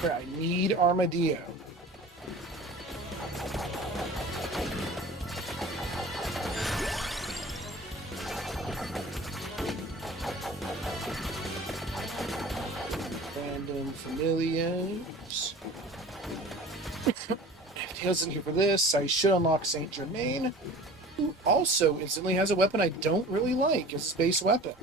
I need Armadillo. Random familiars. Tails in here for this. I should unlock Saint Germain, who also instantly has a weapon I don't really like as his base weapon.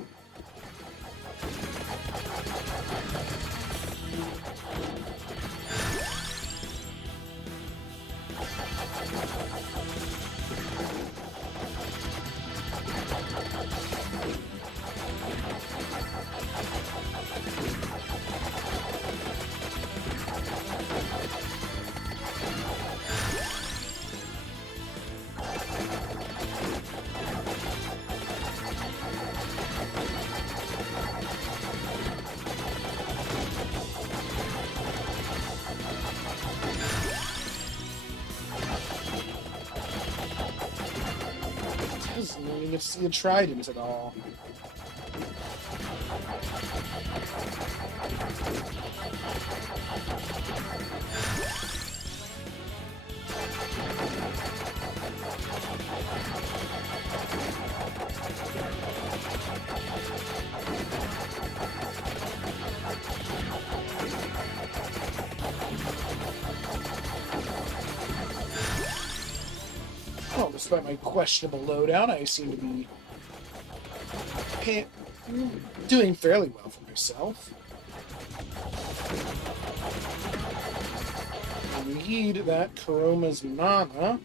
I don't even get to see the trident at all. Well, despite my questionable loadout, I seem to be doing fairly well for myself. I need that Karoma's mana.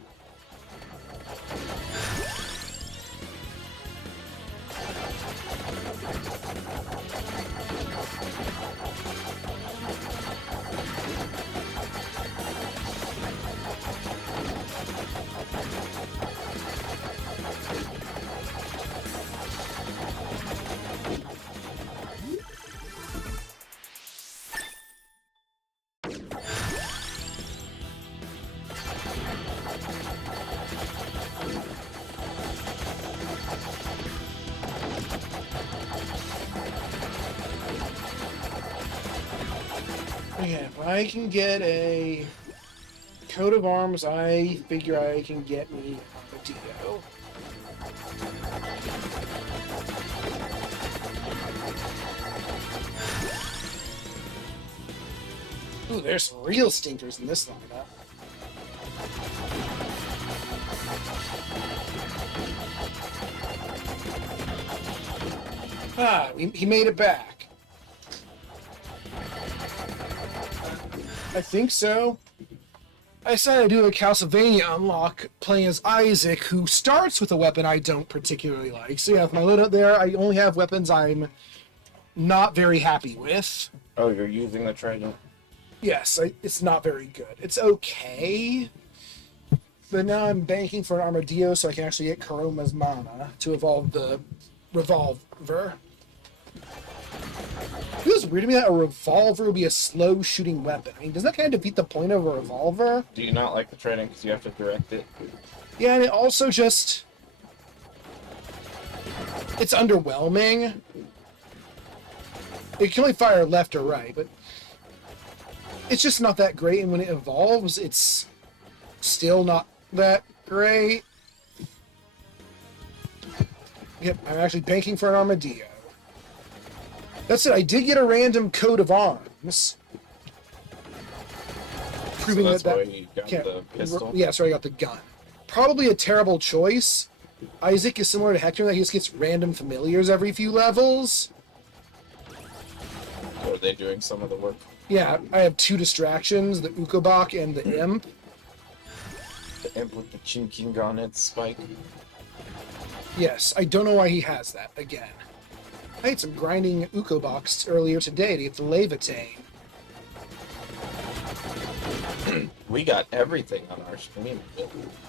Yeah, if I can get a coat of arms, I figure I can get me Armadillo. Ooh, there's some real stinkers in this lineup. Ah, he made it back. I think so. I decided to do a Castlevania unlock playing as Isaac, who starts with a weapon I don't particularly like. So yeah, with my loadout there, I only have weapons I'm not very happy with. Oh, you're using the trident? Yes, it's not very good. It's okay. But now I'm banking for an Armadillo so I can actually get Karoma's mana to evolve the Revolver. It feels weird to me that a revolver would be a slow shooting weapon. I mean, doesn't that kind of defeat the point of a revolver? Do you not like the trident because you have to direct it? Yeah, and it also just... it's underwhelming. It can only fire left or right, but it's just not that great, and when it evolves, it's still not that great. Yep, I'm actually banking for an Armadillo. That's it, I did get a random coat of arms. Proving so that's that why you got the pistol? Yeah, so I got the gun. Probably a terrible choice. Isaac is similar to Hector, that he just gets random familiars every few levels. Or are they doing some of the work? Yeah, I have two distractions, the Ukobach and the Imp. The imp with the Chin King on its spike? Yes, I don't know why he has that, again. I had some grinding Ukobachs earlier today to get the Levitain. We got everything on our stream.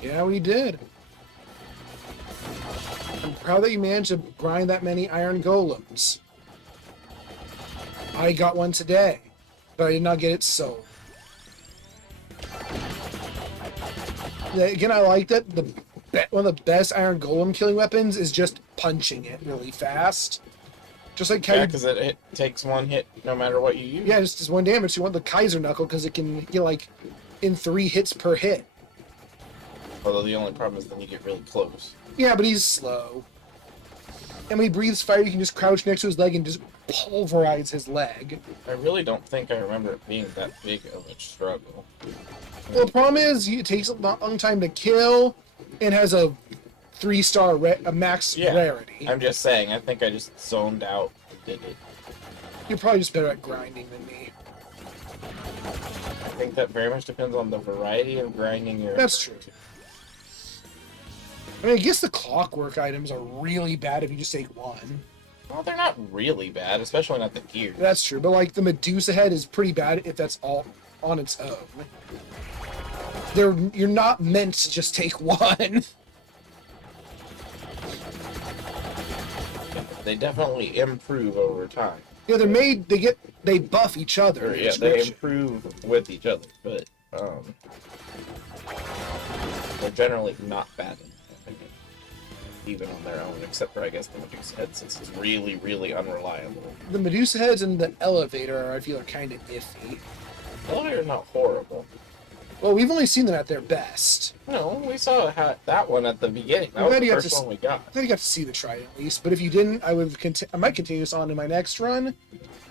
Yeah, we did. I'm proud that you managed to grind that many Iron Golems. I got one today, but I did not get it sold. Yeah, again, I like that. One of the best Iron Golem killing weapons is just punching it really fast. Just like how Yeah, you, because it takes one hit no matter what you use. yeah, just as one damage. You want the Kaiser Knuckle because it can get like in 3 hits per hit. Although the only problem is then you get really close. Yeah, but he's slow. And when he breathes fire, you can just crouch next to his leg and just pulverize his leg. I really don't think I remember it being that big of a struggle. Well, the problem is it takes a long time to kill and has a 3-star max Yeah, rarity. I'm just saying, I think I just zoned out and did it. You're probably just better at grinding than me. I think that very much depends on the variety of grinding you're... That's true. I mean, I guess the clockwork items are really bad if you just take one. Well, they're not really bad, especially not the gear. That's true, but like the Medusa head is pretty bad if that's all on its own. You're not meant to just take one. They definitely improve over time. Yeah, they buff each other. Or, in yeah, each they direction. improve with each other, but they're generally not bad, even on their own, except for, I guess, the Medusa head, since it's really, really unreliable. The Medusa heads and the elevator, I feel, are kind of iffy. The elevator's not horrible. Well, we've only seen them at their best. No, we saw that one at the beginning. That I'm was glad the you got first to one we got. I think you got to see the trident at least, but if you didn't, I might continue this on in my next run,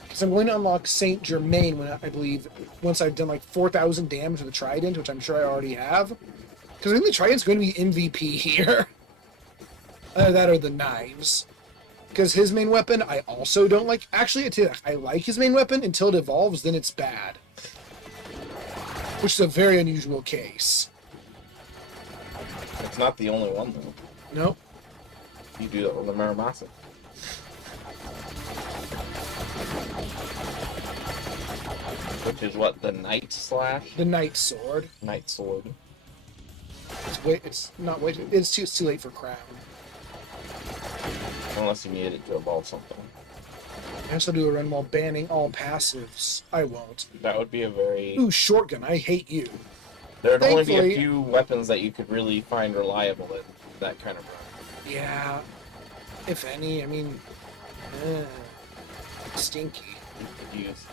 because I'm going to unlock Saint Germain when I believe once I've done like 4,000 damage with the trident, which I'm sure I already have. Because I think the trident's going to be MVP here. Either that or the knives. Because his main weapon, I also don't like. Actually, I like his main weapon until it evolves, then it's bad. Which is a very unusual case. It's not the only one, though. Nope. You do that with the Muramasa. Which is what, the Knight Slash? The Knight Sword. Knight Sword. It's too late for Crown. Unless you needed it to evolve something. I also do a run while banning all passives. I won't. That would be a very... Ooh, shotgun. I hate you. There'd only be Thankfully- a few weapons that you could really find reliable in that kind of run. Yeah. If any, I mean... eh, stinky. You could use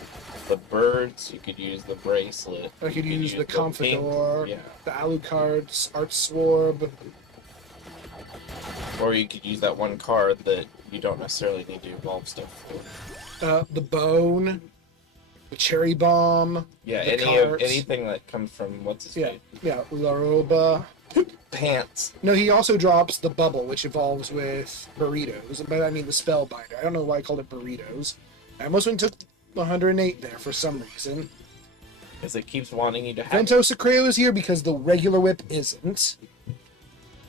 the birds, you could use the bracelet. I could you use the pink- Confidor, yeah. the Alucard's Art Swarb. Or you could use that one card that you don't necessarily need to evolve stuff for. The Bone. The Cherry Bomb. Yeah, the carts. anything that comes from what's his Yeah, name? yeah, La Roba. Pants. No, he also drops the Bubble, which evolves with Burritos. But I mean the Spellbinder. I don't know why I called it Burritos. I almost went and took 108 there for some reason. Because it keeps wanting you to have Vento Sacreo is here because the regular whip isn't.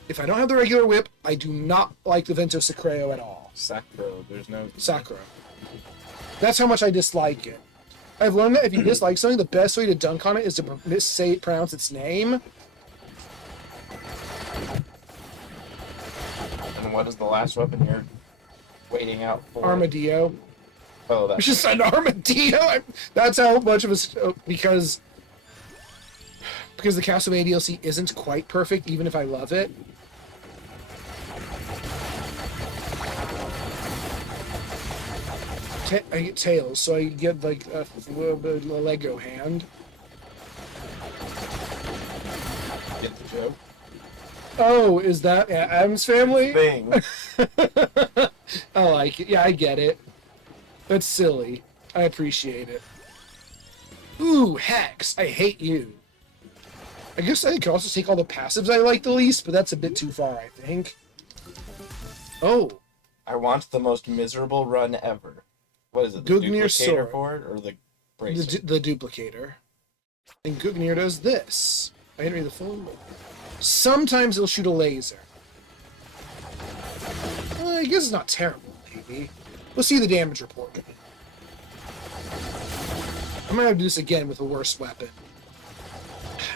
If I don't have the regular whip, I do not like the Vento Sacreo at all. Sacro. There's no... Sakura. That's how much I dislike it. I've learned that if you dislike something, the best way to dunk on it is to pronounce its name. And what is the last weapon you're waiting out for? Armadillo. Oh, It's that's... just an armadillo. That's how much of a because the Castlevania DLC isn't quite perfect, even if I love it. I get Tails, so I get like a Lego hand. Get the joke? Oh, is that Adam's Family? Thing. I like it. Yeah, I get it. That's silly. I appreciate it. Ooh, Hex. I hate you. I guess I could also take all the passives I like the least, but that's a bit too far, I think. Oh, I want the most miserable run ever. What is it? The Gugnir duplicator sword. for it, or the the, bracelet? the duplicator. And Gugnir does this. I didn't read the full. Sometimes he'll shoot a laser. I guess it's not terrible, maybe. We'll see the damage report. I'm gonna do this again with a worse weapon.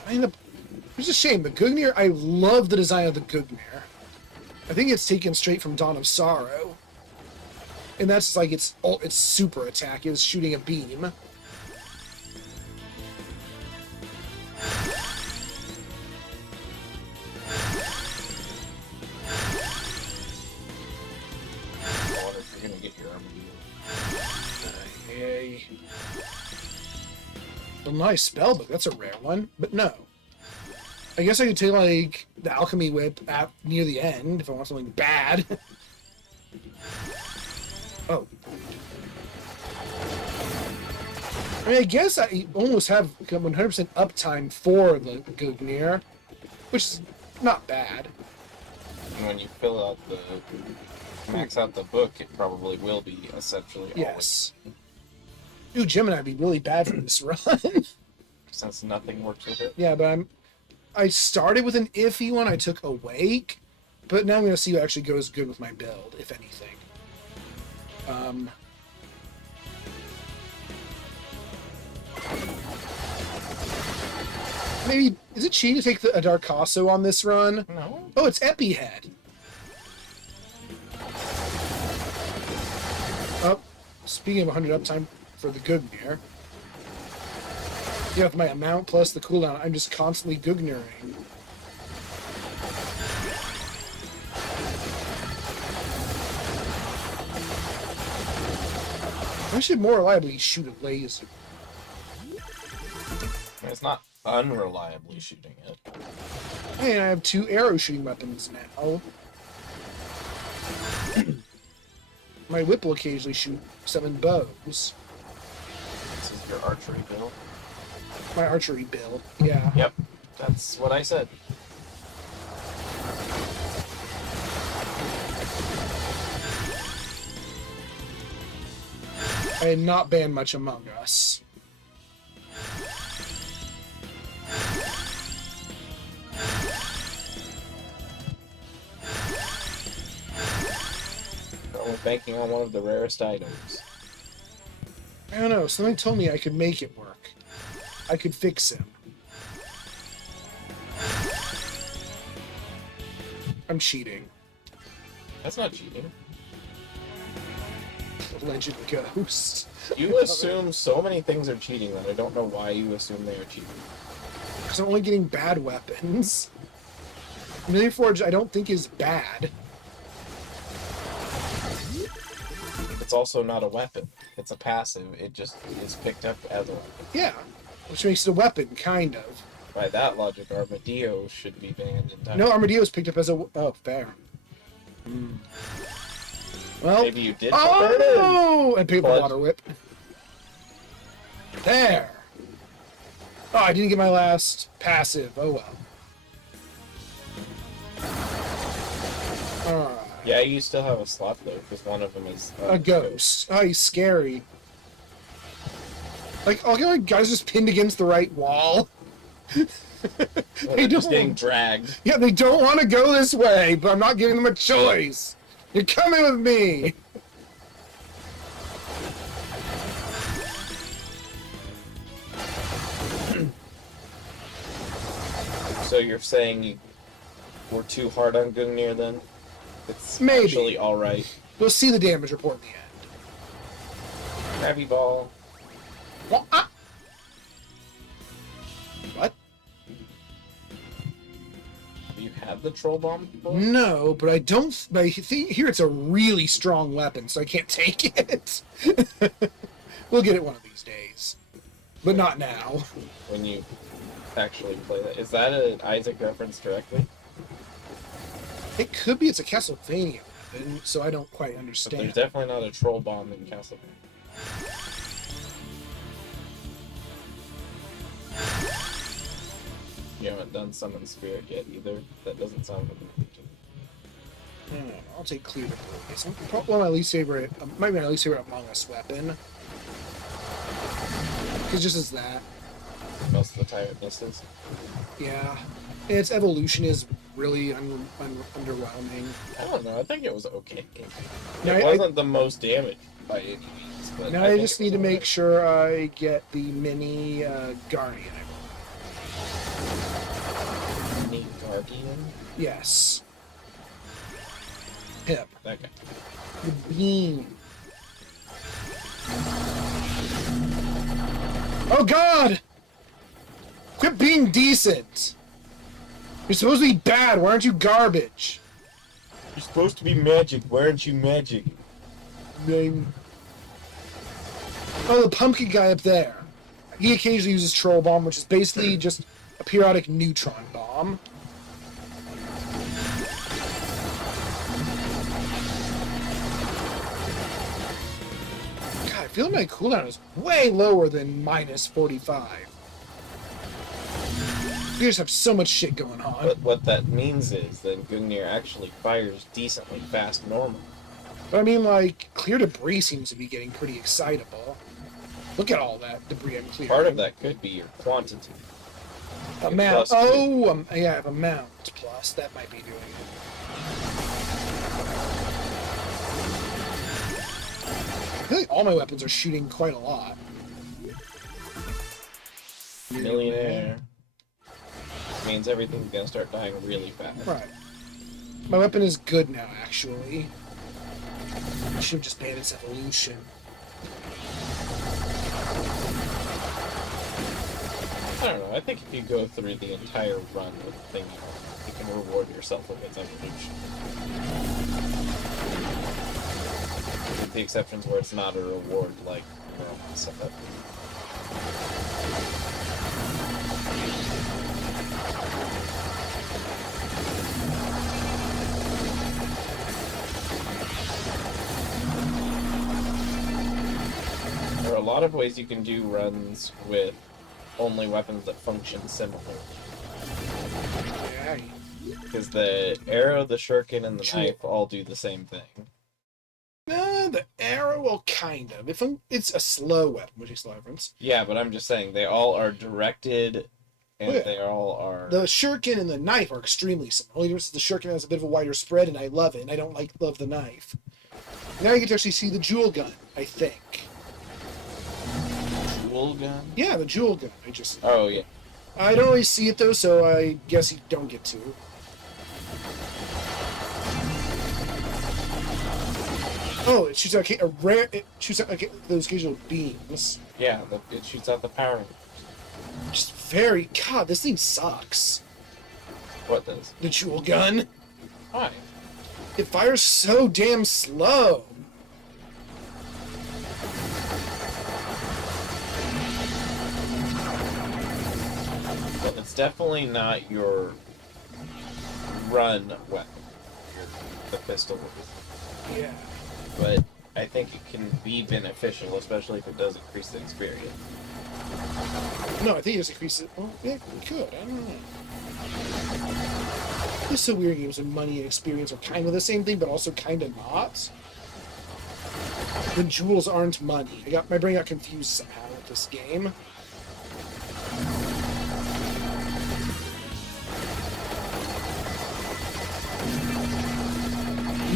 It's a shame. The Gugnir, I love the design of the Gugnir. I think it's taken straight from Dawn of Sorrow. And that's like its super attack is shooting a beam. I wonder if you're gonna get your Armadillo. nice spellbook. That's a rare one, but no. I guess I could take like the alchemy whip at near the end if I want something bad. Oh. I mean, I guess I almost have 100% uptime for the Gungnir, which is not bad. And when you fill out the max out the book, it probably will be essentially Yes. Ooh, Gemini would be really bad for this run. always, since nothing works with it. Yeah, but I started with an iffy one. I took Awake, but now I'm gonna see what actually goes good with my build, if anything. Maybe is it cheating to take a Darkaso on this run? No. Oh, it's Epi Head. Oh, speaking of 100 uptime for the Gungnir. Yeah, with my amount plus the cooldown, I'm just constantly Gugniring. I should more reliably shoot a laser. It's not unreliably shooting it. And I have 2 arrow shooting weapons now. My whip will occasionally shoot 7 bows. This is your archery build. My archery build, yeah. Yep, that's what I said. I had not banned much Among Us. We're banking on one of the rarest items. I don't know, something told me I could make it work. I could fix him. I'm cheating. That's not cheating. Legend Ghost. You assume so many things are cheating that I don't know why you assume they are cheating. Because I'm only getting bad weapons. Million Forge I don't think is bad. It's also not a weapon. It's a passive. It just is picked up as a weapon. Yeah, which makes it a weapon, kind of. By that logic, Armadillo should be banned entirely. No, Armadillo's picked up as a... Oh, fair. Well... Maybe you did. Oh! And pick up the But- Water Whip. There! Oh, I didn't get my last passive. Oh, well. Alright. Yeah, you still have a slot though, because one of them is A ghost. Oh, he's scary. Like, all the guys just pinned against the right wall. Well, They they're just don't- getting dragged. Yeah, they don't want to go this way, but I'm not giving them a choice. You're coming with me. So you're saying you were too hard on Gungnir then? It's Maybe. actually alright. We'll see the damage report in the end. Krabby Ball. Well, what? Have you had the Troll Bomb before? No, but I don't. But I hear it's a really strong weapon, so I can't take it. We'll get it one of these days, but not now. When you actually play that. Is that an Isaac reference directly? It could be it's a Castlevania weapon, so I don't quite But understand. there's definitely not a Troll Bomb in Castlevania. You haven't done Summon Spirit yet either. That doesn't sound like I'll take Clear the Blue. It's probably one of my least favorite. Might be my least favorite Among Us weapon. Because just as that, most of the time it misses. yeah. And its evolution is really underwhelming. I don't know. I think it was okay. No, It I- wasn't the most damage by any means, but Now I I think just it need to was make alright. sure I get the mini Guardian. Mini Guardian. Yes. Him. That guy. The beam. Oh God! Quit being decent! You're supposed to be bad, why aren't you garbage? You're supposed to be magic. Why aren't you magic? Name. Oh, the pumpkin guy up there. He occasionally uses Troll Bomb, which is basically just a periodic neutron bomb. God, I feel like my cooldown is way lower than minus 45. We just have so much shit going on. But what that means is that Gungnir actually fires decently fast normal. But I mean, like, clear debris seems to be getting pretty excitable. Look at all that debris I'm clearing. Part of that could be your quantity. Amount. Plus Oh, yeah, I have amount plus. That might be doing it. I feel like all my weapons are shooting quite a lot. Millionaire. Means everything's gonna start dying really fast. Right. My weapon is good now, actually. I should have just banned its evolution. I don't know. I think if you go through the entire run with the thing, you can reward yourself with its evolution. With the exceptions where it's not a reward, like setup. There are a lot of ways you can do runs with only weapons that function similarly. Yeah. Because the arrow, the shuriken, and the Sure. knife all do the same thing. The arrow, well, kind of. It's a slow weapon, which makes a lot of difference. Yeah, but I'm just saying they all are directed, and Yeah. they all are. The shuriken and the knife are extremely similar. Only difference is the shuriken has a bit of a wider spread, and I love it, and I don't love the knife. Now you get to actually see the jewel gun, I think. Jewel gun? Yeah, the jewel gun. Oh, yeah. I don't always see it though, so I guess you don't get to. Oh, it shoots out it shoots out those occasional beams. Yeah, it shoots out the power. Just very God, this thing sucks. What does? The jewel gun. Why? It fires so damn slow. Well, it's definitely not your run weapon. The pistol. Yeah. But I think it can be beneficial, especially if it does increase the experience. No, I think it just increases it. Well, yeah, it could. I don't know. It's so weird games when money and experience are kind of the same thing, but also kind of not. When jewels aren't money. My brain got confused somehow with this game.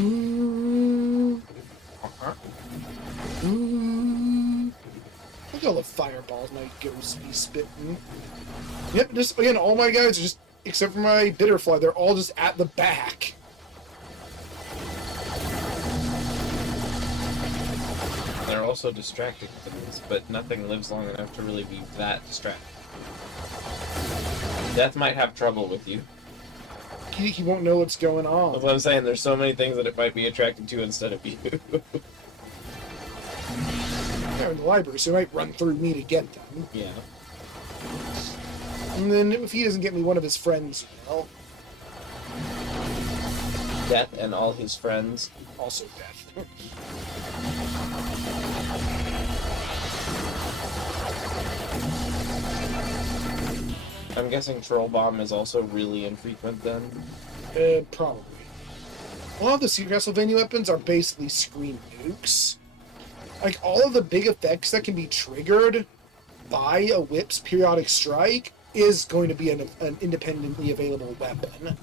Ooh. Ooh. Look at all the fireballs my ghost be spitting. Yep, just again, all my guys are just, except for my bitterfly, they're all just at the back. They're also distracting things, but nothing lives long enough to really be that distracting. Death might have trouble with you. He won't know what's going on. That's what I'm saying. There's so many things that it might be attracted to instead of you. They're in the library, so he might run through me to get them. Yeah. And then if he doesn't get me one of his friends, well, Death and all his friends. also death. I'm guessing Troll Bomb is also really infrequent then. Probably. A lot of the Secret Castlevania weapons are basically screen nukes. Like, all of the big effects that can be triggered by a whip's periodic strike is going to be an independently available weapon.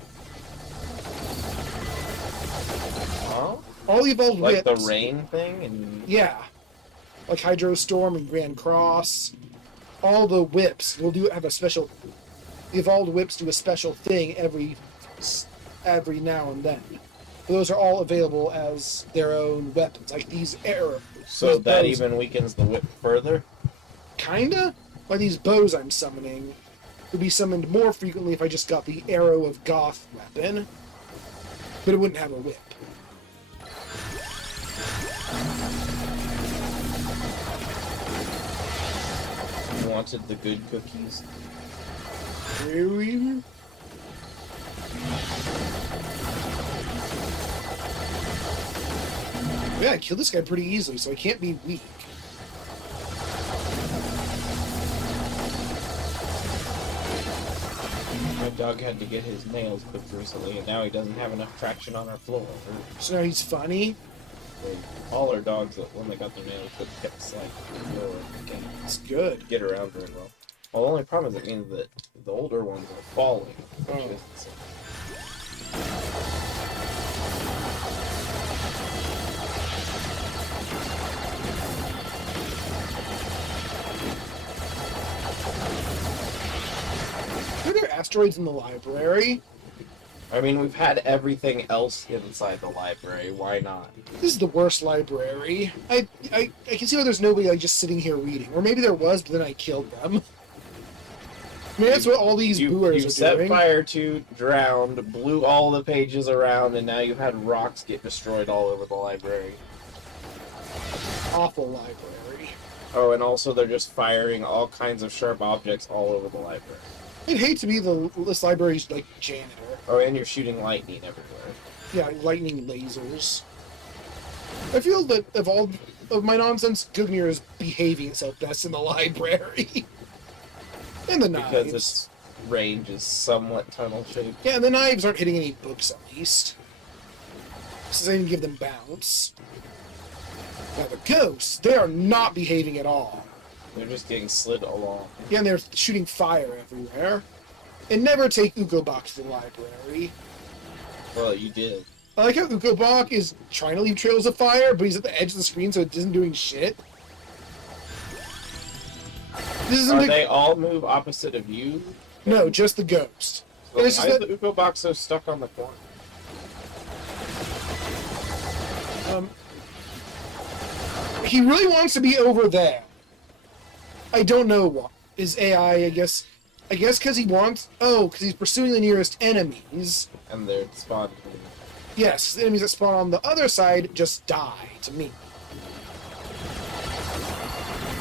Huh? All the evolved Like whips... the rain thing? And Yeah. Like Hydrostorm and Grand Cross. All the whips will have a special... The evolved whips do a special thing every now and then. But those are all available as their own weapons. Like these arrows. so these that bows- even weakens the whip further? Kinda? Like these bows I'm summoning would be summoned more frequently if I just got the Arrow of Goth weapon. But it wouldn't have a whip. wanted the good cookies. Really? Yeah, I killed this guy pretty easily, so I can't be weak. My dog had to get his nails clipped recently, and now he doesn't have enough traction on our floor. So now he's funny. All our dogs, when they got their nails clipped, kept sliding through the floor and can't It's good. get around very well. Well, the only problem is it means that the older ones are falling. Which Oh. is, Are there asteroids in the library? I mean, we've had everything else inside the library. Why not? This is the worst library. I can see why there's nobody like just sitting here reading. Or maybe there was, but then I killed them. I mean, that's what all these booers You are set doing. fire to, drowned, blew all the pages around, and now you've had rocks get destroyed all over the library. Awful library. Oh, and also they're just firing all kinds of sharp objects all over the library. I'd hate to be this library's like janitor. Oh, and you're shooting lightning everywhere. Yeah, lightning lasers. I feel that of all of my nonsense, Gugnir is behaving itself best in the library. And the knives. Because its range is somewhat tunnel shaped. Yeah, and the knives aren't hitting any books at least. This doesn't even give them bounce. Now the ghosts, they are not behaving at all. They're just getting slid along. Yeah, and they're shooting fire everywhere. And never take Ukobach to the library. Well, you did. I like how Ukobach is trying to leave trails of fire, but he's at the edge of the screen, so it isn't doing shit. This isn't Are they all move opposite of you? No, just the ghost. So It's why just is the Uko box so stuck on the corner? He really wants to be over there. I don't know what. His AI, I guess because he wants... Oh, because he's pursuing the nearest enemies. And they're spawned. Yes, the enemies that spawn on the other side just die to me.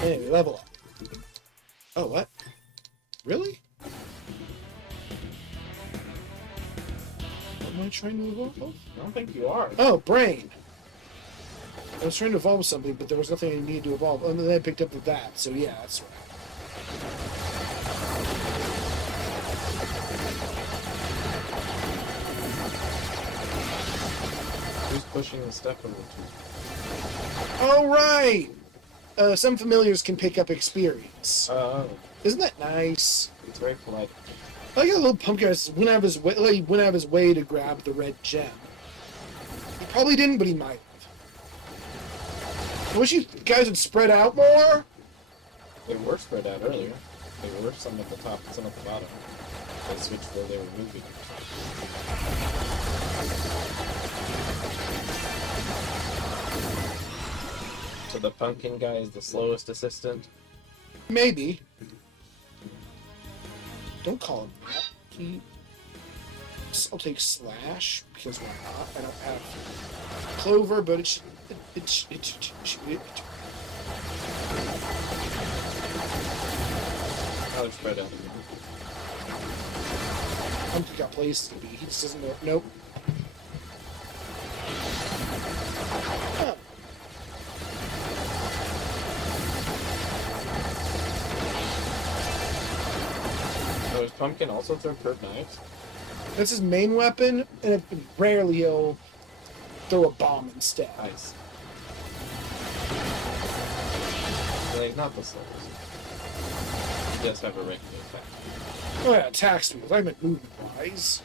Anyway, level up. Oh, what? Really? What am I trying to evolve? I don't think you are. Oh, brain. I was trying to evolve something, but there was nothing I needed to evolve. And then I picked up with that, so yeah, that's right. Who's pushing the stuff over to? All right. Some familiars can pick up experience. Oh, Isn't that nice? it's very polite. I like how the little pumpkin went out of his way. Like, he went out of his way to grab the red gem. He probably didn't, but he might have. I wish you guys would spread out more. They were spread out earlier. They were some at the top and some at the bottom. They switched where they were moving. So the pumpkin guy is the slowest assistant. Maybe. Don't call him that. I'll take Slash because why not? I don't have Clover, but it. Now they're spread out. Pumpkin got places to be. He just doesn't know. Nope. Huh. So does Pumpkin also throw curved knives? That's his main weapon, and rarely he'll throw a bomb instead. Nice. Well, he's not the slowest. He does have a regular attack. Oh yeah, attack speed. I meant movement-wise.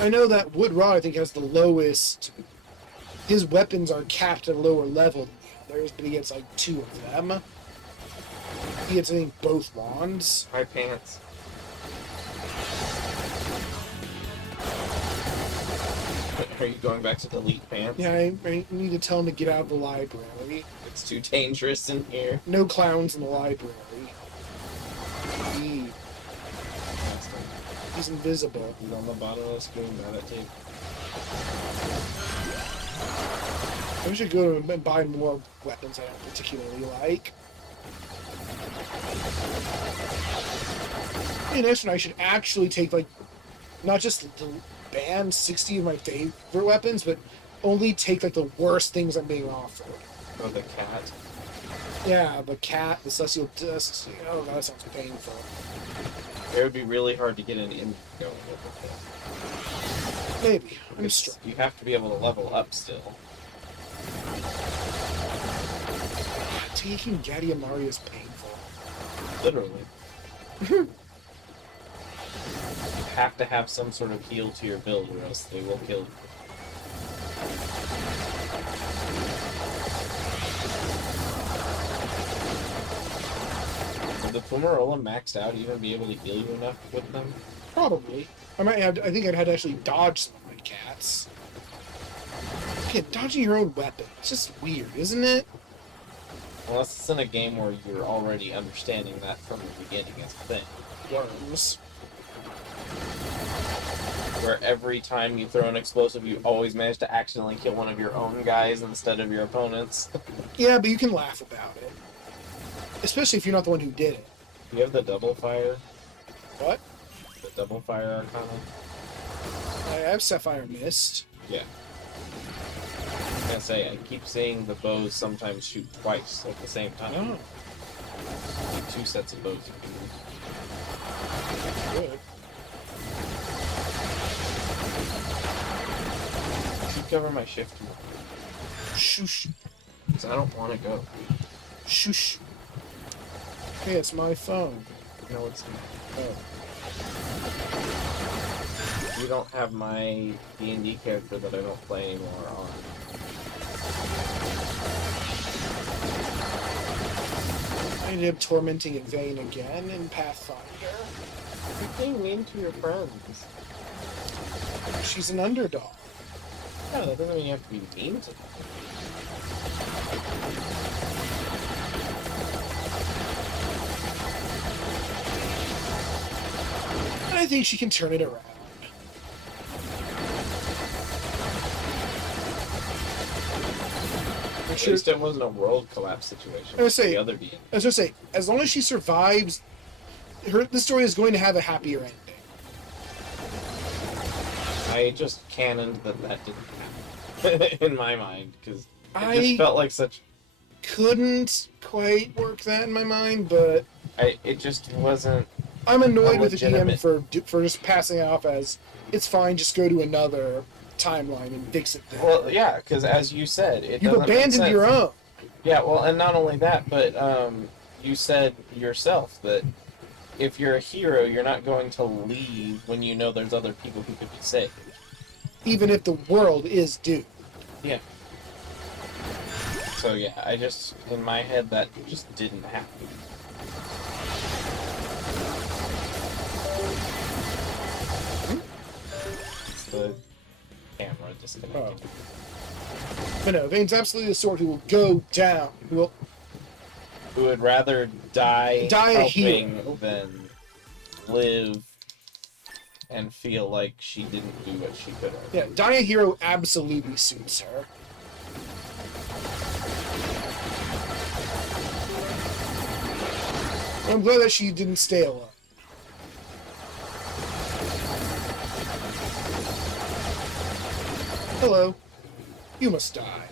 I know that Wood Rod, I think, has the lowest... His weapons are capped at a lower level than the others, but he gets, like, 2 of them. He gets, I think, both wands. High pants. Are you going back to delete pants? Yeah, I need to tell him to get out of the library. It's too dangerous in here. No clowns in the library. He's invisible. He's on the bottom of the screen by that tape. I should go and buy more weapons I don't particularly like. In this one, I should actually take, like, not just the ban 60 of my favorite weapons, but only take, like, the worst things I'm being offered. Or the cat. Yeah, the cat, the celestial dust. Oh, that sounds painful. It would be really hard to get an in going with it. Maybe. I'm Because strong. you have to be able to level up still. Taking Gaddy Amari is painful. Literally. You have to have some sort of heal to your build or else they will kill you. Would the Fumarola maxed out even be able to heal you enough with them? Probably. I might have. I think I'd have to actually dodge some of my cats. Okay, dodging your own weapon. It's just weird, isn't it? Unless it's in a game where you're already understanding that from the beginning as a thing. Worms. Where every time you throw an explosive, you always manage to accidentally kill one of your own guys instead of your opponents. Yeah, but you can laugh about it. Especially if you're not the one who did it. You have the double fire? What? The double fire arcana? I have Sapphire Mist. Yeah. I was gonna say, I keep seeing the bows sometimes shoot twice at the same time. Oh, Like 2 sets of bows you can use. good. Should cover my shift Shoosh. because I don't want to go. Shoosh. Hey, it's my phone. No, it's not. Oh. You don't have my D&D character that I don't play anymore on. I ended up tormenting Yvain again in Pathfinder. You're being mean to your friends. She's an underdog. Yeah, that doesn't mean you have to be mean to them. And I think she can turn it around. At least it wasn't a world collapse situation. I would say- the other D&D. I was gonna say, as long as she survives, the story is going to have a happier ending. I just canoned that didn't happen in my mind because it I- just felt like such. Couldn't quite work that in my mind, but It just wasn't. I'm annoyed with the GM Legitimate. for just passing it off as it's fine, just go to another timeline and fix it there. Well, yeah, because as you said, it You've doesn't make abandoned sense. your own. Yeah, well, and not only that, but you said yourself that if you're a hero, you're not going to leave when you know there's other people who could be saved. Even if the world is doomed. Yeah. So yeah, I just in my head that just didn't happen. It's the camera disconnecting. Oh. But no, Vane's absolutely the sort who will go down. Who will Who would rather die, Die a helping hero. than live and feel like she didn't do what she could have. yeah, die a hero absolutely suits her. I'm glad that she didn't stay alone. Hello. You must die.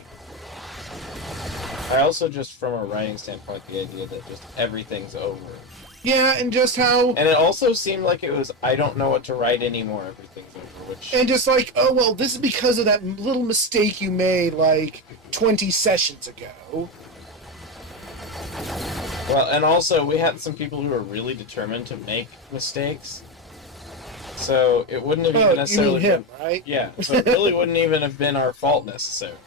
I also just, from a writing standpoint, the idea that just everything's over. Yeah, and just how, And it also seemed like it was, I don't know what to write anymore, everything's over, which... and just like, oh well, this is because of that little mistake you made like 20 sessions ago. Well, and also, we had some people who were really determined to make mistakes. So, it wouldn't have Oh, even you necessarily mean him, been... right? Yeah, so it really wouldn't even have been our fault necessarily.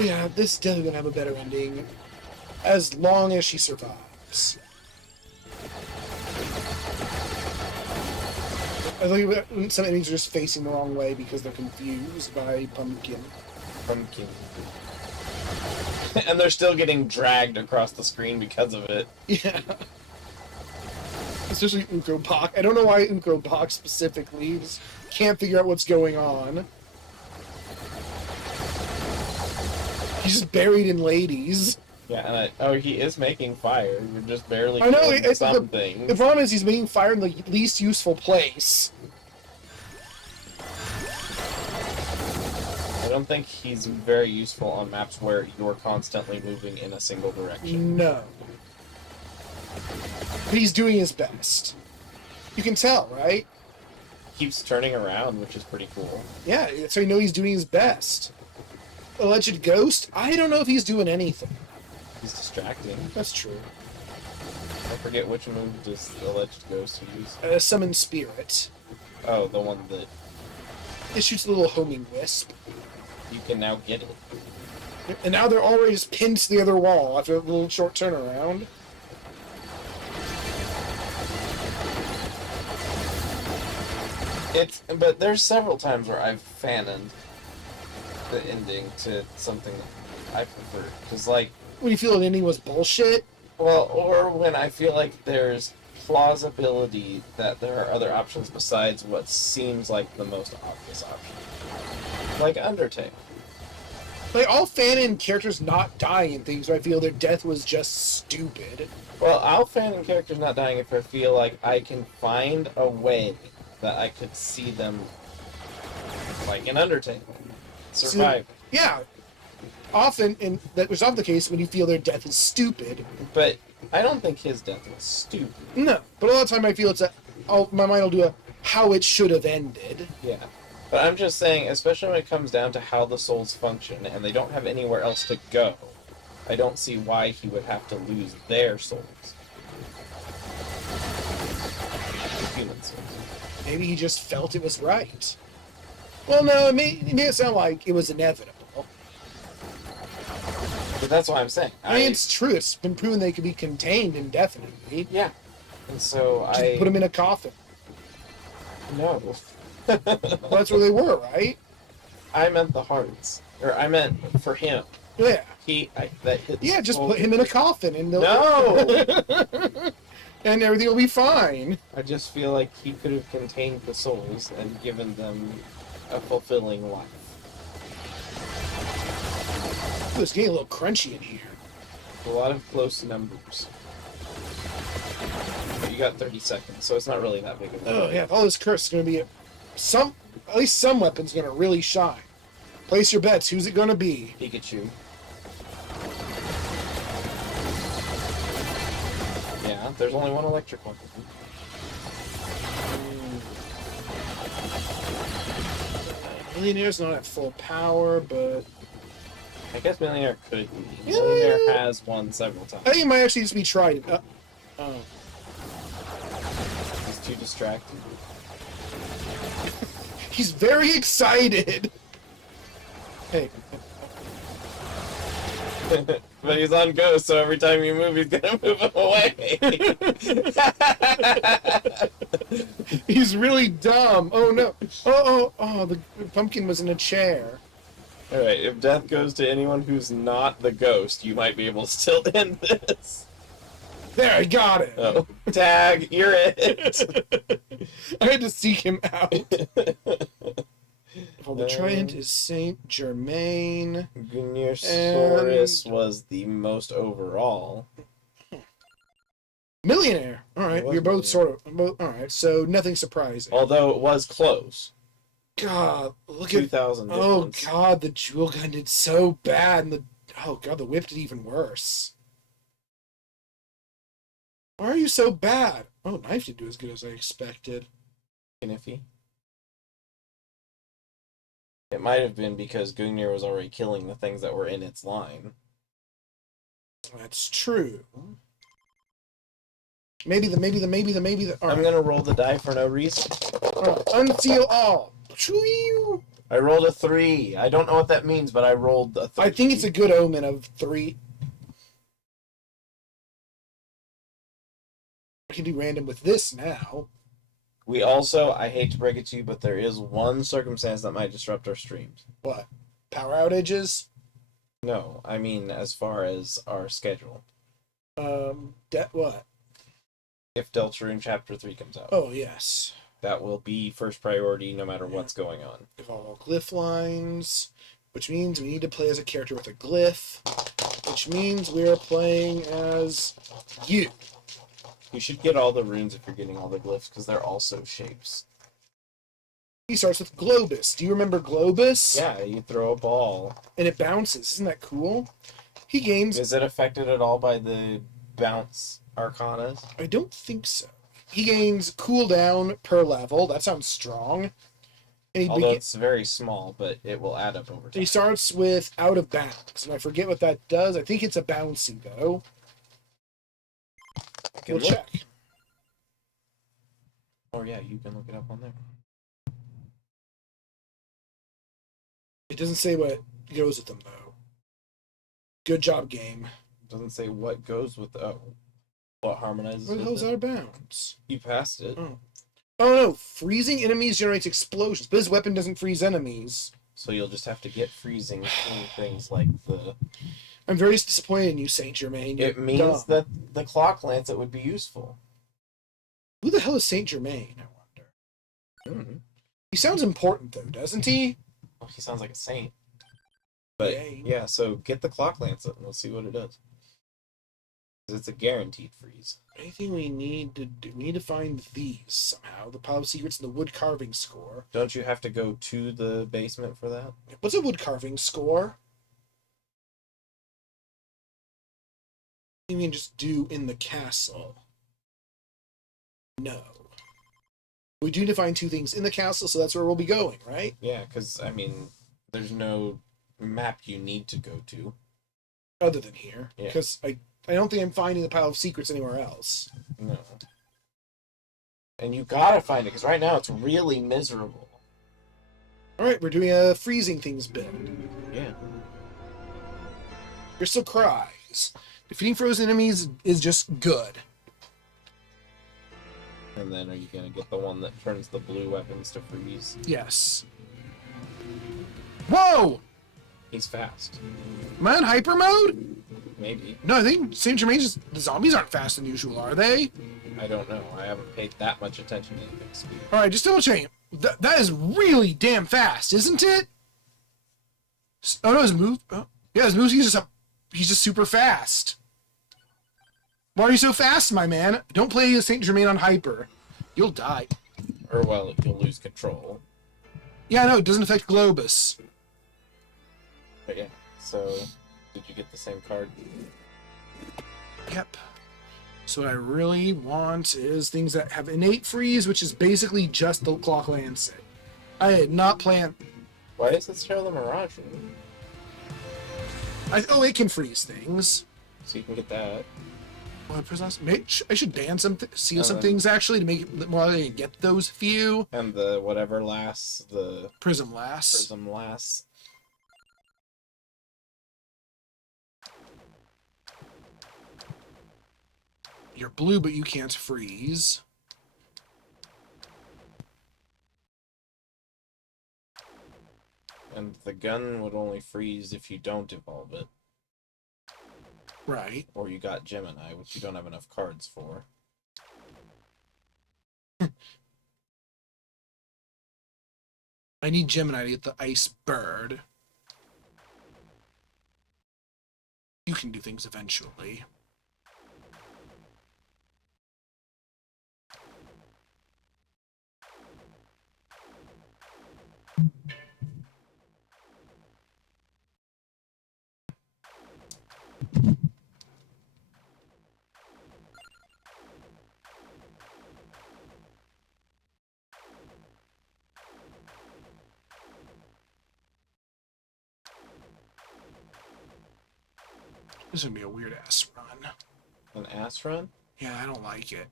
Yeah, this is definitely gonna have a better ending, as long as she survives. I think when some enemies are just facing the wrong way because they're confused by Pumpkin. Pumpkin. And they're still getting dragged across the screen because of it. Yeah. Especially Ukro Bach. I don't know why Ukro Bach specifically. Just can't figure out what's going on. He's just buried in ladies. Yeah, and he is making fire. You're just barely I know, doing it's something. the problem is he's making fire in the least useful place. I don't think he's very useful on maps where you're constantly moving in a single direction. No. But he's doing his best. You can tell, right? Keeps turning around, which is pretty cool. Yeah, so you know he's doing his best. Alleged Ghost? I don't know if he's doing anything. He's distracting. That's true. I forget which move does the Alleged Ghost use. Summon Spirit. Oh, the one that It shoots a little homing wisp. you can now get it. And now they're already just pinned to the other wall after a little short turnaround. But there's several times where I've fanoned the ending to something that I prefer. Because, like, When you feel the ending was bullshit. well, or when I feel like there's plausibility that there are other options besides what seems like the most obvious option. Like Undertale. Like, all fanon characters not dying in things where I feel their death was just stupid. Well, I'll fanon characters not dying if I feel like I can find a way that I could see them, like in Undertale, survive. Yeah. Often, and that was often the case when you feel their death is stupid. But I don't think his death was stupid. No. But a lot of the time I feel it's my mind will do a how it should have ended. Yeah. But I'm just saying, especially when it comes down to how the souls function and they don't have anywhere else to go, I don't see why he would have to lose their souls. The human souls. Maybe he just felt it was right. Well, no, it made it sound like it was inevitable. But that's what I'm saying. I mean, it's true. It's been proven they can be contained indefinitely. Yeah. And so Just put them in a coffin. No. Well, that's where they were, right? I meant the hearts. Or I meant for him. Yeah. Yeah, Just put him in a coffin and they'll... No! And everything will be fine. I just feel like he could have contained the souls and given them a fulfilling life. Ooh, it's getting a little crunchy in here. A lot of close numbers. But you got 30 seconds, so it's not really that big of a Oh, yeah. All this curse is going to be... At least some weapon's going to really shine. Place your bets. Who's it going to be? Pikachu. Yeah, there's only one electric one. Millionaire's not at full power, but... I guess Millionaire could be. Yeah. Millionaire has won several times. I think it might actually just be tried. Oh. He's too distracted. He's very excited. Hey. But he's on Ghost, so every time you move, he's gonna move him away. He's really dumb. Oh no. Oh, the pumpkin was in a chair. Alright, if death goes to anyone who's not the Ghost, you might be able to still end this. There, I got it. Oh. Tag, you're it. I had to seek him out. Oh, the Trident is Saint Germain. Gunyrsaurus was the most overall. Millionaire. All right, we're both sort of. All right, so nothing surprising. Although it was close. God, look at 2,000 Oh difference. God, the jewel gun did so bad, and the whip did even worse. Why are you so bad? Oh, knife didn't do as good as I expected. Iffy. It might have been because Gungnir was already killing the things that were in its line. That's true. Maybe the. All I'm right. gonna roll the die for no reason. Unseal all. Choo-ew. I rolled a 3. I don't know what that means, but I rolled a 3. I think it's a good omen of 3. I can do random with this now. We also, I hate to break it to you, but there is one circumstance that might disrupt our streams. What? Power outages? No, I mean as far as our schedule. What? If Deltarune Chapter 3 comes out. Oh, yes. That will be first priority no matter what's going on. Evolve all glyph lines, which means we need to play as a character with a glyph, which means we are playing as you. You should get all the runes if you're getting all the glyphs, because they're also shapes. He starts with Globus. Do you remember Globus? Yeah, you throw a ball. And it bounces. Isn't that cool? He gains... Is it affected at all by the bounce arcanas? I don't think so. He gains cooldown per level. That sounds strong. And Although it's very small, but it will add up over time. he starts with Out of Bounds. And I forget what that does. I think it's a bouncy, though. We'll check. Oh, yeah, you can look it up on there. It doesn't say what goes with them, though. Good job, game. It doesn't say what goes with the... Oh. What harmonizes Where the with hell's it? Out of Bounds? You passed it. Oh. Oh, no. Freezing enemies generates explosions. But his weapon doesn't freeze enemies. So you'll just have to get freezing things like the... I'm very disappointed in you, Saint Germain. You're It means dumb. that the clock lancet would be useful. Who the hell is Saint Germain, I wonder? Mm. He sounds important, though, doesn't he? Well, he sounds like a saint. But, Yay. yeah, so get the clock lancet and we'll see what it does. 'Cause it's a guaranteed freeze. Anything we need to do? We need to find these somehow. The pile of secrets and the wood carving score. Don't you have to go to the basement for that? What's a wood carving score? You can just do in the castle. No. We do need to find two things in the castle, so that's where we'll be going, right? Yeah, because, I mean, there's no map you need to go to. Other than here. Yeah. Because I don't think I'm finding the pile of secrets anywhere else. No. And you gotta find it, because right now it's really miserable. Alright, we're doing a freezing things build. Yeah. Crystal Cries. Defeating frozen enemies is just good. And then are you gonna get the one that turns the blue weapons to freeze? Yes. Whoa! He's fast. Am I on hyper mode? Maybe. No, I think Saint Germain's the zombies aren't fast than usual, are they? I don't know. I haven't paid that much attention to anything speed. Alright, just double checking. That is really damn fast, isn't it? Oh no, his move. Oh, yeah, his moves. He's just super fast. Why are you so fast, my man? Don't play Saint Germain on hyper. You'll die. Or, well, you'll lose control. Yeah, no, it doesn't affect Globus. But yeah, so did you get the same card? Yep. So what I really want is things that have innate freeze, which is basically just the clock lancet. I had not planned. Why does it show the Mirage? Oh, it can freeze things. So you can get that. What prisoners? I should ban seal some then- things actually to make it more likely to get those few. And the whatever lasts, the Prism lasts. prism lasts. You're blue, but you can't freeze. And the gun would only freeze if you don't evolve it. Right. Or you got Gemini, which you don't have enough cards for. I need Gemini to get the Ice Bird. You can do things eventually. This is gonna be a weird ass run. An ass run? Yeah, I don't like it.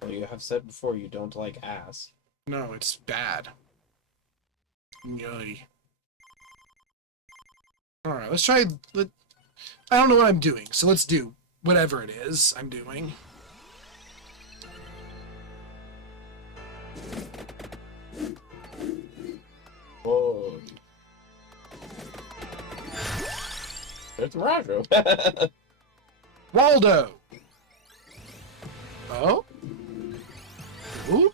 Well, you have said before you don't like ass. No, it's bad. Yay. Alright, let's try... I don't know what I'm doing, so let's do whatever it is I'm doing. Whoa. There's Mirajo. Waldo. Oh. Ooh.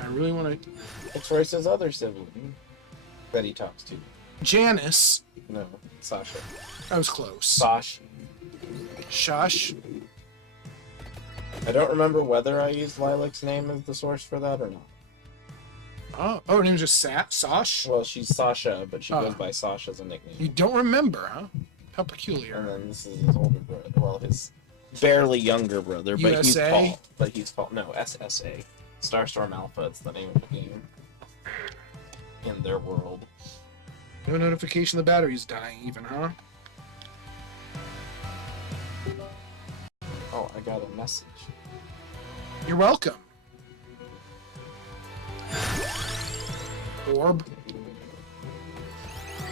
I really want to. It's Royce's other sibling that he talks to. Janice. No, Sasha. I was close. Sash. Shush. I don't remember whether I used Lilac's name as the source for that or not. Oh, her name's just Sash? Well, she's Sasha, but she Oh. goes by Sasha as a nickname. You don't remember, huh? How And peculiar. then this is his older brother. Well, his barely younger brother, but he's USA? Paul. But he's Paul. No, SSA. Starstorm Alpha. It's the name of the game. In their world. No notification the battery's dying even, huh? Oh, I got a message. You're welcome. Orb.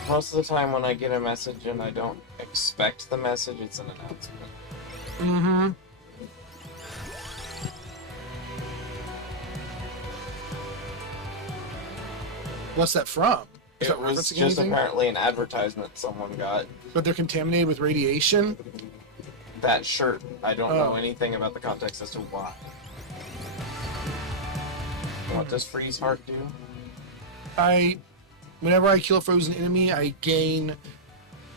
Most of the time when I get a message and I don't expect the message, it's an announcement. Mm-hmm. What's that from? Is It that was referencing just anything? apparently an advertisement someone got. But they're contaminated with radiation? That shirt, I don't know Oh. anything about the context as to why. What does Freeze Heart do? Whenever I kill a frozen enemy, I gain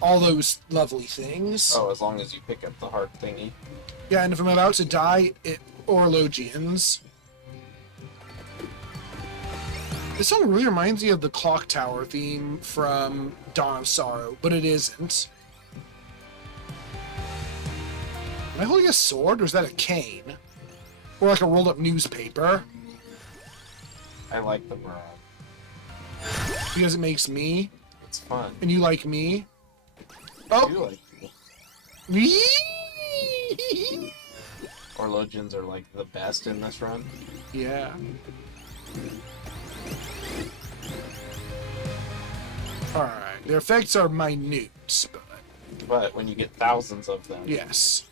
all those lovely things. Oh, as long as you pick up the heart thingy. Yeah, and if I'm about to die, it Orlogians. This song really reminds me of the Clock Tower theme from Dawn of Sorrow, but it isn't. Am I holding a sword, or is that a cane? Or like a rolled up newspaper? I like the brag. Because it makes me, It's fun. and you like me. I Oh! do like it. Whee! Orlogians are like the best in this run. Yeah. Alright, their effects are minute, but But when you get thousands of them, yes.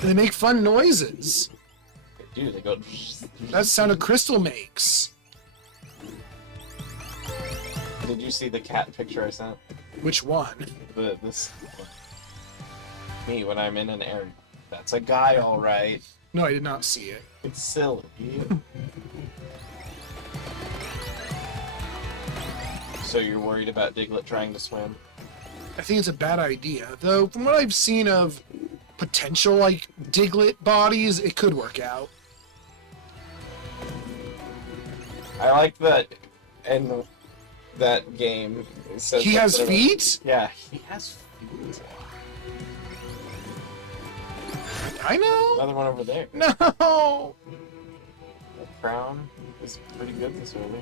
And they make fun noises. they do. They go. That's the sound a crystal makes. Did you see the cat picture I sent? Which one? This me when I'm in an area. That's a guy, all right. No, I did not see it. It's silly. So you're worried about Diglett trying to swim? I think it's a bad idea. Though, from what I've seen of potential, like, Diglett bodies, it could work out. I like that in that game. It says He has something about- feet? Yeah, he has feet. I know. Another one over there. No. The crown is pretty good this early.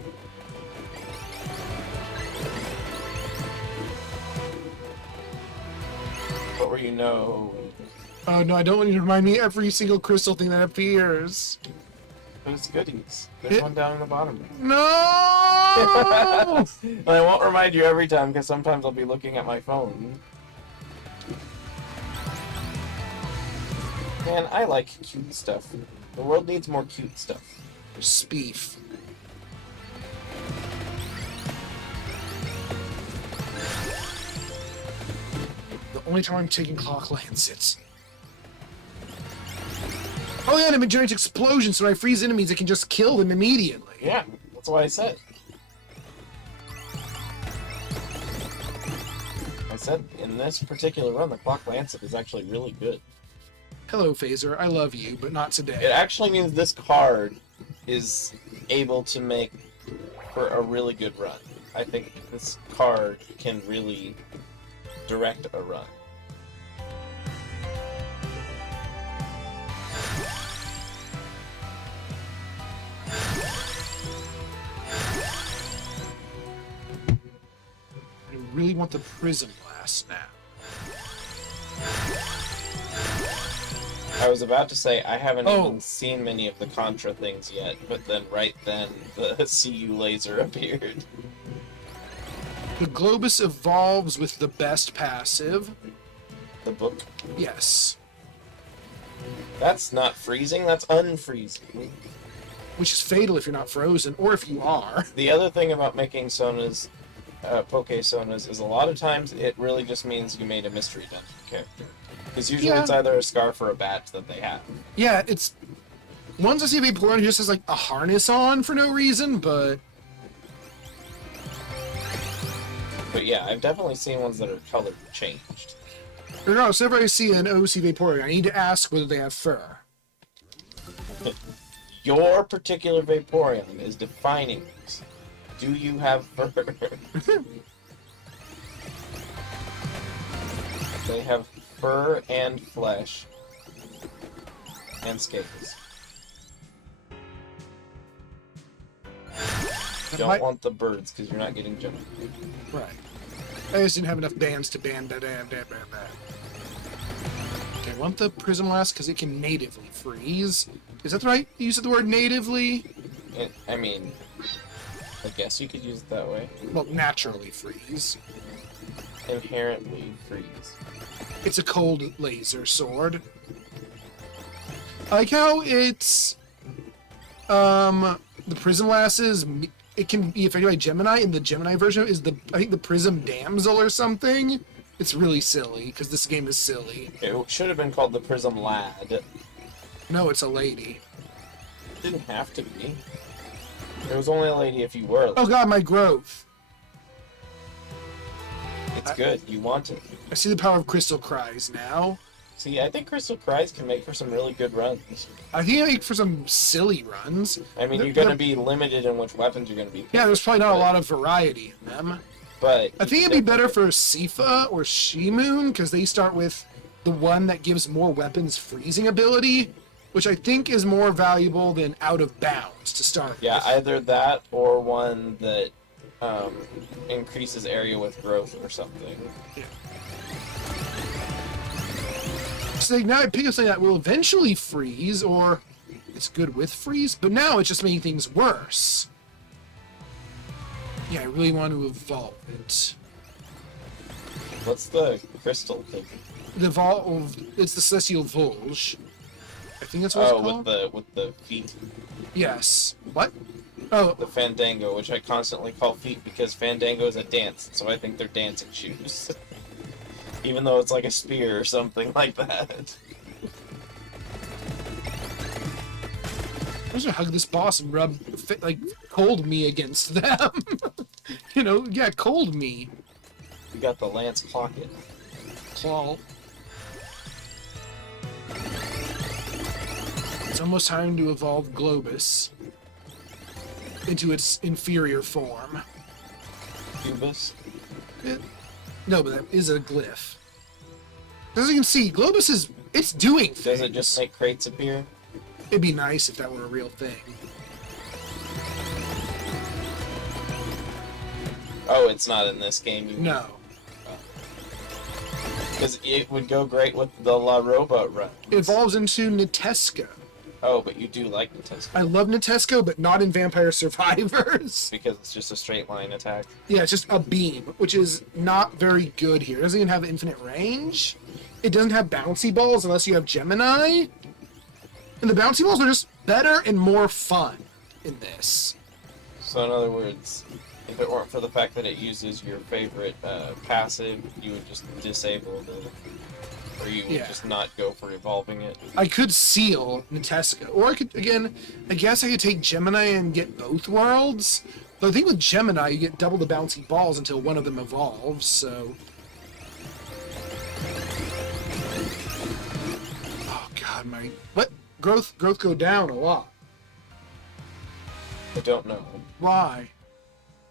What were you know? Oh no, I don't want you to remind me every single crystal thing that appears. But it's goodies. There's one down in the bottom. No. And I won't remind you every time because sometimes I'll be looking at my phone. Man, I like cute stuff. The world needs more cute stuff. Speef. The only time I'm taking Clock Lancets. Oh yeah, and it generates explosions, so when I freeze enemies, it can just kill them immediately. Yeah, that's what I said. I said in this particular run, the Clock Lancet is actually really good. Hello, Phaser. I love you, but not It today. actually means this card is able to make for a really good run. I think this card can really direct a run. I really want the Prism Blast now. I was about to say I haven't Oh. even seen many of the Contra things yet, but then right then the CU laser appeared. The Globus evolves with the best passive. The book. Yes. That's not freezing, that's unfreezing. which is fatal if you're not frozen, or if you are. The other thing about making sonas, poke sonas, is a lot of times it really just means you made a mystery dungeon character. Because usually Yeah. it's either a scarf or a badge that they have. Yeah, it's... Ones I see people who just has, like, a harness on for no reason, but... But yeah, I've definitely seen ones that are color changed. Regardless, whenever I see an OC Vaporeon, I need to ask whether they have fur. Your particular Vaporeon is defining this. Do you have fur? They have fur and flesh. And scales. Don't might- want the birds because you're not getting jumped. Right. I just didn't have enough bands to ban that. Okay, I want the Prismalas because it can natively freeze. Is that right? You said the word natively? I mean, I guess you could use it that way. Well, naturally freeze. Inherently freeze. It's a cold laser sword. I like how it's the Prism Lasses. It can be affected by Gemini, and the Gemini version is I think the Prism Damsel or something. It's really silly because this game is silly. It should have been called the Prism Lad. No, it's a lady. It didn't have to be. It was only a lady if you were. Oh god, my growth. It's good. You want it. I see the power of Crystal Cries now. See, I think Crystal Cries can make for some really good runs. I think I make for some silly runs. I mean, you're going to be limited in which weapons you're going to be picking. Yeah, there's probably not a lot of variety in them. But I think it'd be better for Sifa or Shimoon because they start with the one that gives more weapons freezing ability, which I think is more valuable than Out of Bounds to start Yeah, with. either that or one that increases area with growth or something. So now I pick up something that will eventually freeze, or it's good with freeze, but now it's just making things worse. Yeah, I really want to evolve it. What's the crystal thing? It's the Celestial Volge. I think that's what it's Oh, called. with the feet. Yes. What? Oh, The Fandango, which I constantly call feet because Fandango is a dance, so I think they're dancing shoes. Even though it's like a spear or something like that. I'm just gonna hug this boss and rub, like, cold me against them. You know, yeah, cold me. You got the Lance Pocket. Claw. It's almost time to evolve Globus into its inferior form. Cubus. No, but that is a glyph. As you can see, Globus it's doing things. Does it just make crates appear? It'd be nice if that were a real thing. Oh, it's not in this game. You No. Because it would go great with the La Roba run. It evolves into Nitesco. Oh, but you do like Nintesco. I love Nitesco, but not in Vampire Survivors. Because it's just a straight line attack. Yeah, it's just a beam, which is not very good here. It doesn't even have infinite range. It doesn't have bouncy balls unless you have Gemini. And the bouncy balls are just better and more fun in this. So in other words, if it weren't for the fact that it uses your favorite passive, you would just disable the... Or you would Yeah. just not go for evolving it. I could seal Nitesco. Or I could, again, I guess I could take Gemini and get both worlds. But I think with Gemini, you get double the bouncy balls until one of them evolves, so... Oh god, my... What? Growth go down a lot. I don't know. Why?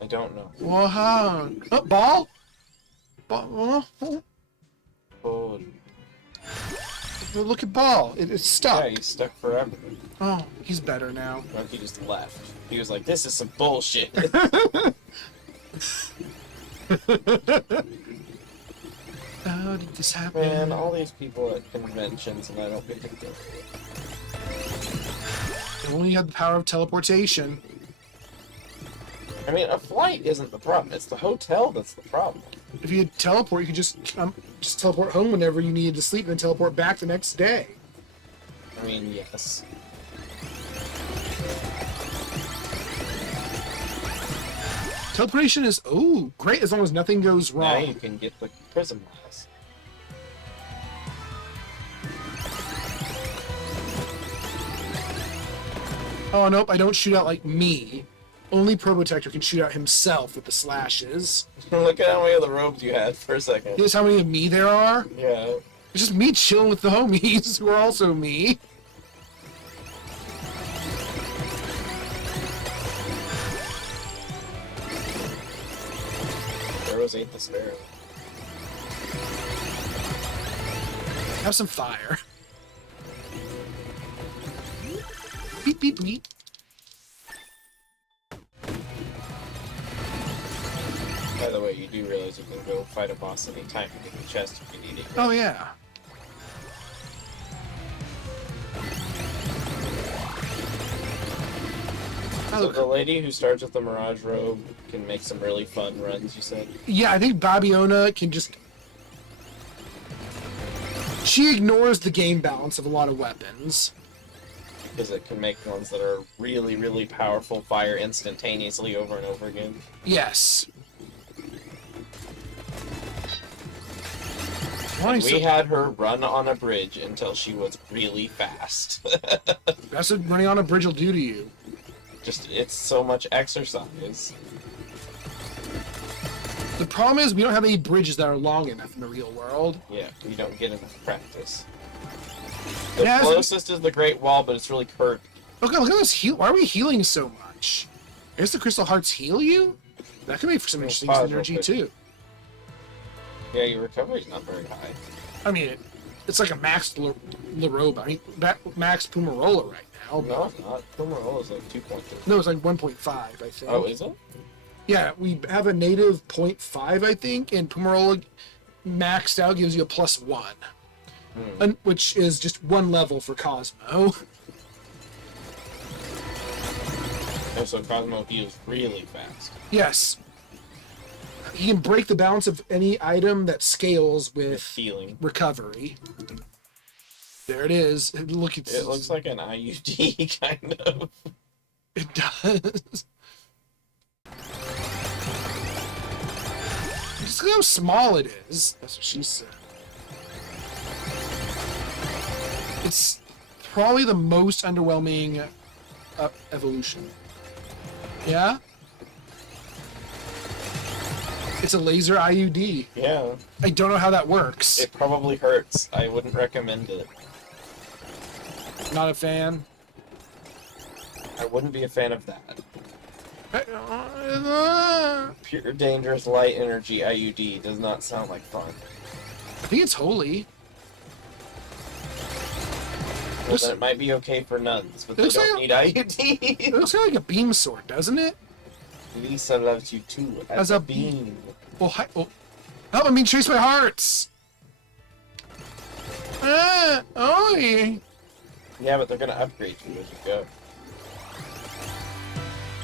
I don't know. Wow. Oh, ball? Ball? Oh, Look at ball. It's stuck. yeah, he's stuck forever. Oh, he's better now. Or he just left. He was like, this is some bullshit. How did this happen? Man, all these people at conventions and I don't get to go. Only you have the power of teleportation. I mean, a flight isn't the problem. It's the hotel that's the problem. If you teleport, you could just teleport home whenever you needed to sleep and then teleport back the next day. I mean, yes. Teleportation is great as long as nothing goes Now wrong. you can get the prism glass. Oh nope, I don't shoot out like me. Only Probotector can shoot out himself with the slashes. Look at how many of the robes you had for a second. Here's how many of me there are. Yeah. It's just me chilling with the homies who are also me. Sparrows ate the sparrow. Have some fire. Beep beep beep. By the way, you do realize you can go fight a boss anytime to get the chest if you need it. Oh yeah. So the lady who starts with the Mirage robe can make some really fun runs, you said? Yeah, I think Babiona can just... She ignores the game balance of a lot of weapons. Because it can make ones that are really, really powerful fire instantaneously over and over again. Yes. We had her run on a bridge until she was really fast. That's what running on a bridge will do to you. Just, it's so much exercise. The problem is we don't have any bridges that are long enough in the real world. Yeah, we don't get enough practice. The Yeah, closest is the Great Wall, but it's really curved. Look at this heal. Why are we healing so much? I guess the Crystal Hearts heal you? That could make for some interesting pause real synergy quick. too. Yeah, your recovery's not very high. I mean, it's like a max Laroba. I mean, max Pumarola right now. No, it's not. Pumarola is like 2.2. No, it's like 1.5, I think. Oh, is it? Yeah, we have a native 0.5, I think, and Pumarola maxed out gives you a +1. Which is just one level for Cosmo. Oh, so Cosmo heals really fast. Yes. He can break the balance of any item that scales with Healing. recovery. There it is. Look, It looks like an IUD, kind of. It does. Just look how small it is. That's what she said. It's probably the most underwhelming evolution. Yeah? It's a laser IUD. Yeah, I don't know how that works. it probably hurts. I wouldn't recommend it. Not a fan. I wouldn't be a fan of that. I Pure dangerous light energy IUD does not sound like fun. think it's holy. Well, then it might be okay for nuns, but they Looks don't like- need It IUD. looks kind of like a beam sword, doesn't it? Lisa loves you too as a a beam. Oh, hi. Oh, help! I'm being chased by hearts. Oh, yeah. Yeah, but they're gonna upgrade you as you go.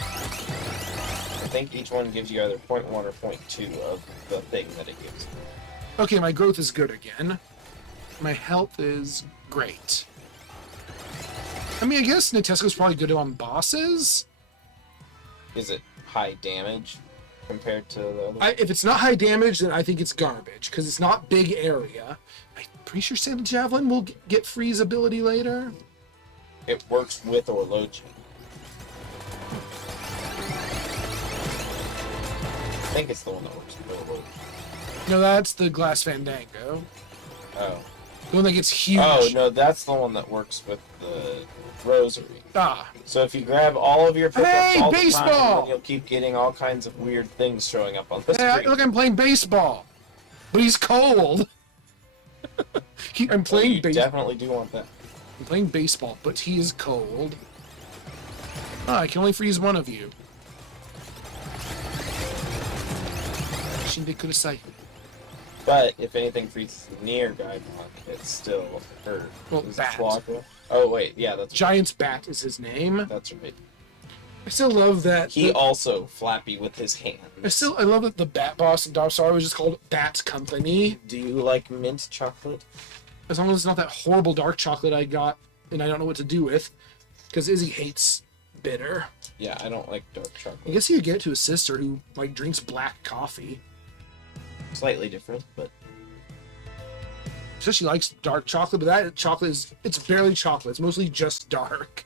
I think each one gives you either 0.1 or 0.2 of the thing that it gives you. Okay, my growth is good again. My health is great. I mean, I guess Natesco's probably good on bosses. Is it high damage compared to the other? If it's not high damage, then I think it's garbage, because it's not big area. I'm pretty sure Sand Javelin will get freeze ability later. It works with Orlogi. I think it's the one that works with Orlogi. No, that's the Glass Fandango. Oh. The one that gets huge. Oh, no, that's the one that works with the Rosary. Ah, So if you grab all of your pickups Hey, all the baseball! time, then you'll keep getting all kinds of weird things showing up on the yeah, screen. look, I'm playing baseball. But he's cold. I'm Well, playing you baseball. definitely do want that. I'm playing baseball, but he is cold. Ah, I can only freeze one of you. Shinde Kudasai. But if anything freezes near Gaimon, it's still hurt. Well, Is it bat. Flocka? Oh wait, yeah, Giant's Bat is his name. that's right. I still love that. He also flappy with his hands. I love that the Bat Boss in Dark Star was just called Bat Company. Do you like mint chocolate? As long as it's not that horrible dark chocolate I got and I don't know what to do with. Because Izzy hates bitter. Yeah, I don't like dark I chocolate. guess you could get it to his sister who like drinks black coffee. Slightly different, but So she likes dark chocolate, but that chocolate is it's barely chocolate. It's mostly just dark.